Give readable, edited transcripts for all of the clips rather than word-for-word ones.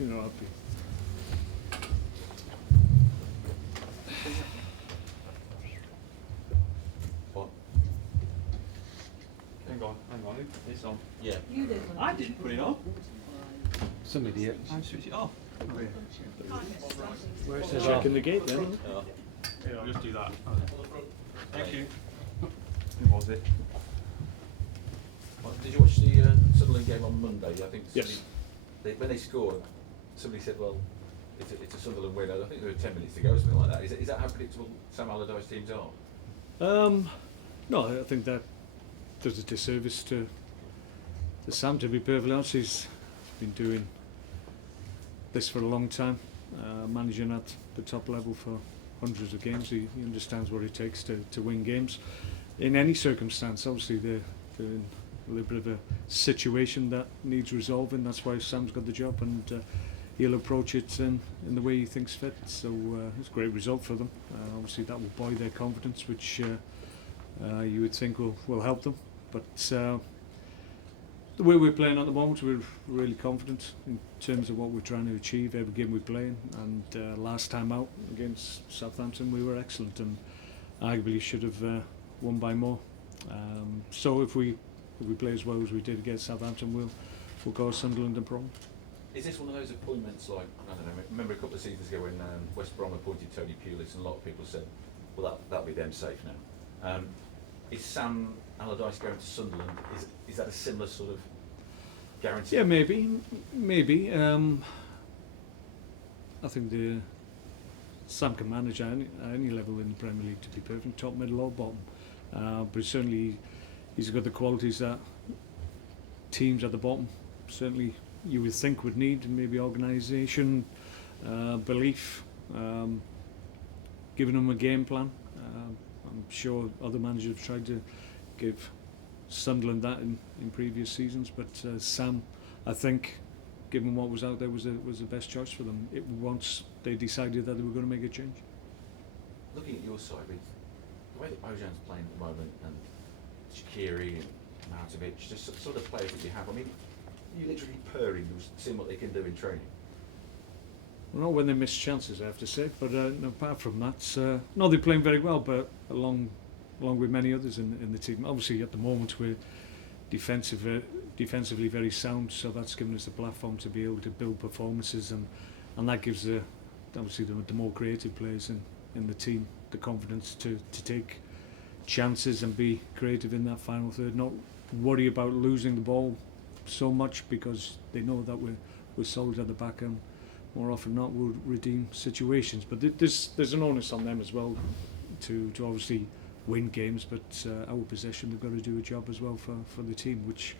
You're not happy. What? Hang on. It's on. Yeah. You did. I didn't put it on. Some idiot. I switched it off. Where's the checking the gate then? Yeah, I'll just do that. Thank you. Who was it? Well, did you watch the Sunderland game on Monday? I think Yes. when they scored, somebody said, well, it's a Sunderland win. I think there were 10 minutes to go, something like that. Is that how predictable Sam Allardyce teams are? No, I think that does a disservice to Sam, to be perfectly honest. He's been doing this for a long time, managing at the top level for hundreds of games. He understands what it takes to win games in any circumstance. Obviously, they're in a little bit of a situation that needs resolving. That's why Sam's got the job, and he'll approach it in the way he thinks fit. So it's a great result for them. Obviously, that will buoy their confidence, which you would think will help them. But the way we're playing at the moment, we're really confident in terms of what we're trying to achieve every game we play in. And last time out against Southampton, we were excellent and arguably should have won by more. So if we play as well as we did against Southampton, we'll cause Sunderland a problem. Is this one of those appointments like, I don't know, remember a couple of seasons ago when West Brom appointed Tony Pulis and a lot of people said, well, that'll be them safe now. Is Sam Allardyce going to Sunderland? Is that a similar sort of guarantee? Yeah, maybe. I think Sam can manage at any level in the Premier League, to be perfect, top, middle or bottom. But certainly he's got the qualities that teams at the bottom certainly you would think would need, maybe organisation, belief, giving them a game plan. I'm sure other managers have tried to give Sunderland that in previous seasons, but Sam, I think, given what was out there, was the best choice for them. Once they decided that they were going to make a change. Looking at your side, with the way that Bojan's playing at the moment, and Shaqiri and Martovic, just sort of players that you have, I mean, you literally purring, seeing what they can do in training. Well, not when they miss chances, I have to say, but apart from that, no, they're playing very well, but along with many others in the team. Obviously, at the moment, we're defensively very sound, so that's given us the platform to be able to build performances, and that gives obviously the more creative players in the team the confidence to take chances and be creative in that final third, not worry about losing the ball so much, because they know that we're solid at the back, and more often than not we'll redeem situations. But there's an onus on them as well to obviously win games, but our possession, they've got to do a job as well for the team, which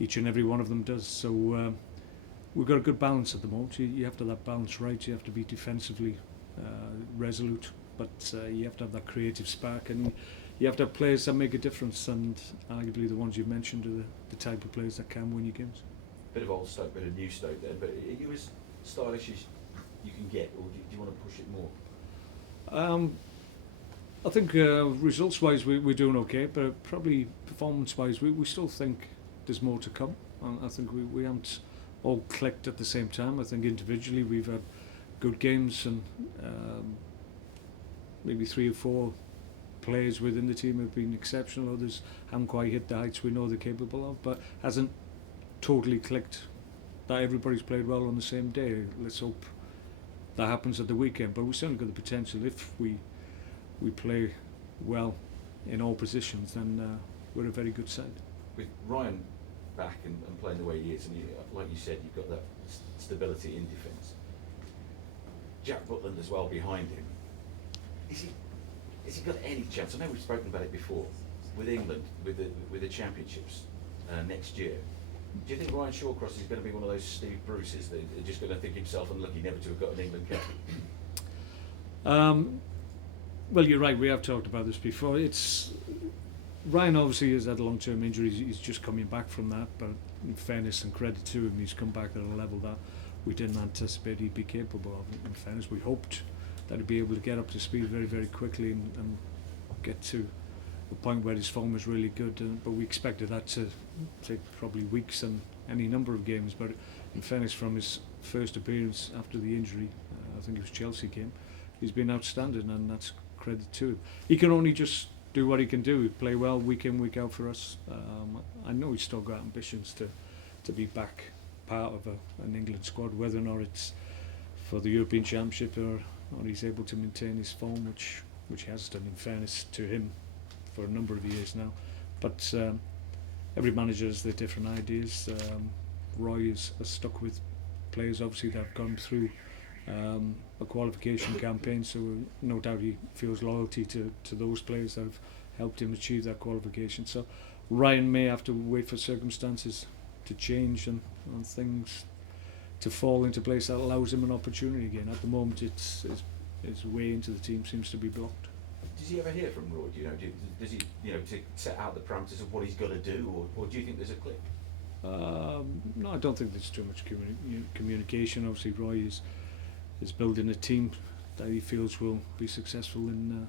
each and every one of them does. So we've got a good balance at the moment. You have to have that balance right. You have to be defensively resolute, but you have to have that creative spark, and you have to have players that make a difference, and arguably the ones you've mentioned are the type of players that can win you games. Bit of old Stoke, bit of new Stoke there, but are you as stylish as you can get, or do you want to push it more? I think results-wise we're doing okay, but probably performance-wise we still think there's more to come. I think we haven't all clicked at the same time. I think individually we've had good games, and maybe 3 or 4 players within the team have been exceptional. Others haven't quite hit the heights we know they're capable of, but hasn't totally clicked that everybody's played well on the same day. Let's hope that happens at the weekend, but we've certainly got the potential. If we play well in all positions, then we're a very good side. With Ryan back and playing the way he is, and like you said, you've got that stability in defence. Jack Butland as well behind him. Has he got any chance? I know we've spoken about it before with England, with the championships next year. Do you think Ryan Shawcross is going to be one of those Steve Bruces that are just going to think himself unlucky never to have got an England cap? Well, you're right. We have talked about this before. Ryan obviously has had long-term injuries. He's just coming back from that. But in fairness and credit to him, he's come back at a level that we didn't anticipate he'd be capable of. In fairness, we hoped that he'd be able to get up to speed very, very quickly and get to a point where his form was really good, but we expected that to take probably weeks and any number of games. But in fairness, from his first appearance after the injury, I think it was Chelsea game, he's been outstanding, and that's credit to him. He can only just do what he can do, play well week in, week out for us. I know he's still got ambitions to be back part of an England squad, whether or not it's for the European Championship or he's able to maintain his form, which he has done, in fairness to him, for a number of years now. But every manager has their different ideas. Roy is stuck with players obviously that have gone through a qualification campaign, so no doubt he feels loyalty to those players that have helped him achieve that qualification. So Ryan may have to wait for circumstances to change and things to fall into place that allows him an opportunity again. At the moment, his way into the team seems to be blocked. Does he ever hear from Roy? Does he, to set out the parameters of what he's got to do, or do you think there's a click? No, I don't think there's too much communication. Obviously, Roy is building a team that he feels will be successful in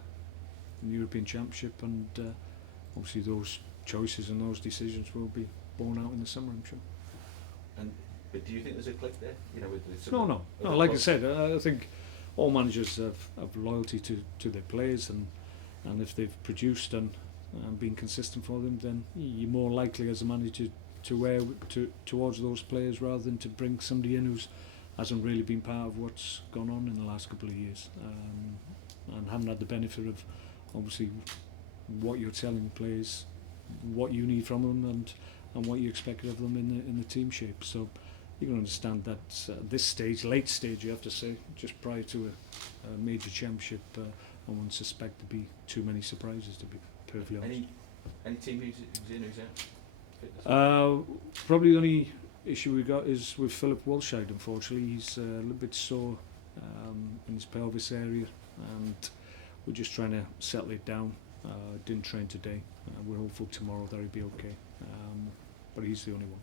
the European Championship, and obviously those choices and those decisions will be borne out in the summer, I'm sure. But do you think there's a click there? No. Like I said, I think all managers have loyalty to their players, and if they've produced and been consistent for them, then you're more likely as a manager to wear towards those players rather than to bring somebody in who's hasn't really been part of what's gone on in the last couple of years, and haven't had the benefit of obviously what you're telling players, what you need from them, and what you expect of them in the team shape. So you can understand that at this stage, late stage, you have to say, just prior to a major championship, I wouldn't suspect to be too many surprises, to be perfectly honest. Any team who's in, who's out? Probably the only issue we got is with Philip Walshide. Unfortunately, he's a little bit sore in his pelvis area, and we're just trying to settle it down. Didn't train today. We're hopeful tomorrow that he'll be okay, but he's the only one.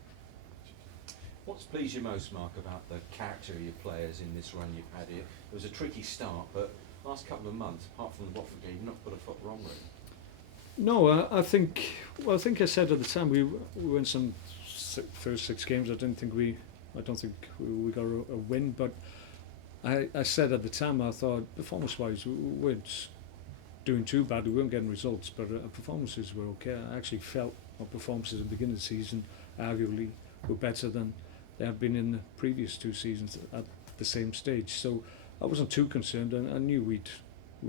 What's pleased you most, Mark, about the character of your players in this run you've had here? It was a tricky start, but last couple of months, apart from the Watford game, you've not put a foot wrong, really. No, I think I said at the time we won some first 6 games. I don't think we got a win, but I said at the time, I thought performance-wise we weren't doing too bad. We weren't getting results, but our performances were okay. I actually felt our performances at the beginning of the season arguably were better than they had been in the previous 2 seasons at the same stage. So I wasn't too concerned, and I knew we'd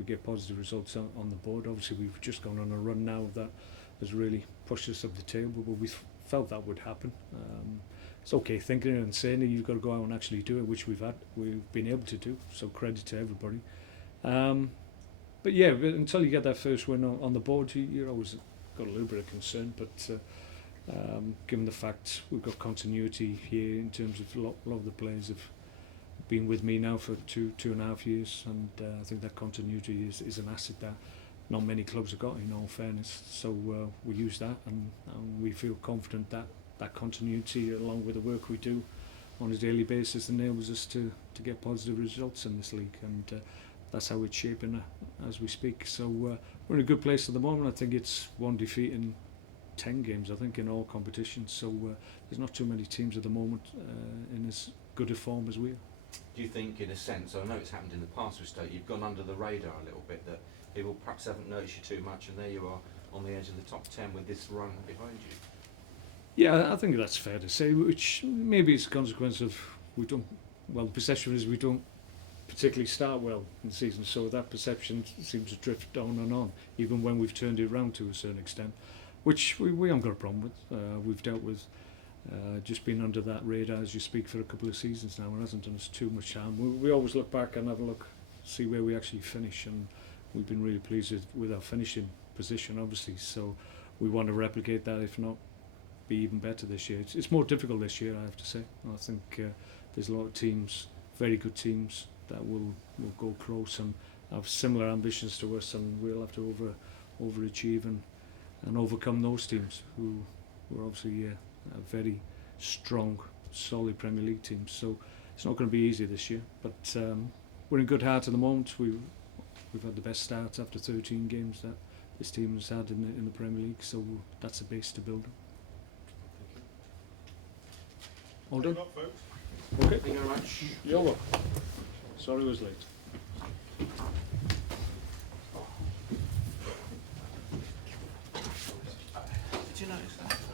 get positive results on the board. Obviously, we've just gone on a run now that has really pushed us up the table, but we felt that would happen. It's okay thinking it and saying it. You've got to go out and actually do it, which we've been able to do. So credit to everybody. But yeah, until you get that first win on the board, you're always got a little bit of concern. But given the fact we've got continuity here in terms of a lot of the players have been with me now for 2.5 years, and I think that continuity is an asset that not many clubs have got, in all fairness. So we use that, and we feel confident that that continuity, along with the work we do on a daily basis, enables us to get positive results in this league, and that's how it's shaping as we speak. So we're in a good place at the moment. I think it's 1 defeat in 10 games, I think, in all competitions. So there's not too many teams at the moment in as good a form as we are. Do you think, in a sense, I know it's happened in the past with Stoke, you've gone under the radar a little bit, that people perhaps haven't noticed you too much, and there you are on the edge of the top 10 with this run behind you? Yeah, I think that's fair to say, which maybe is a consequence of the perception is we don't particularly start well in the season, so that perception seems to drift on and on, even when we've turned it around to a certain extent, which we haven't got a problem with. We've dealt with just being under that radar, as you speak, for a couple of seasons now, and hasn't done us too much harm. We always look back and have a look, see where we actually finish, and we've been really pleased with our finishing position, obviously, so we want to replicate that, if not be even better this year. It's more difficult this year, I have to say. I think there's a lot of teams, very good teams, that will go close and have similar ambitions to us, and we'll have to overachieve and overcome those teams who are obviously a very strong, solid Premier League team. So it's not going to be easy this year, but we're in good heart at the moment. We've had the best start after 13 games that this team has had in the Premier League, so that's a base to build on. All done? Okay. Thank you very much. You're welcome. Sorry I was late. Did you notice that?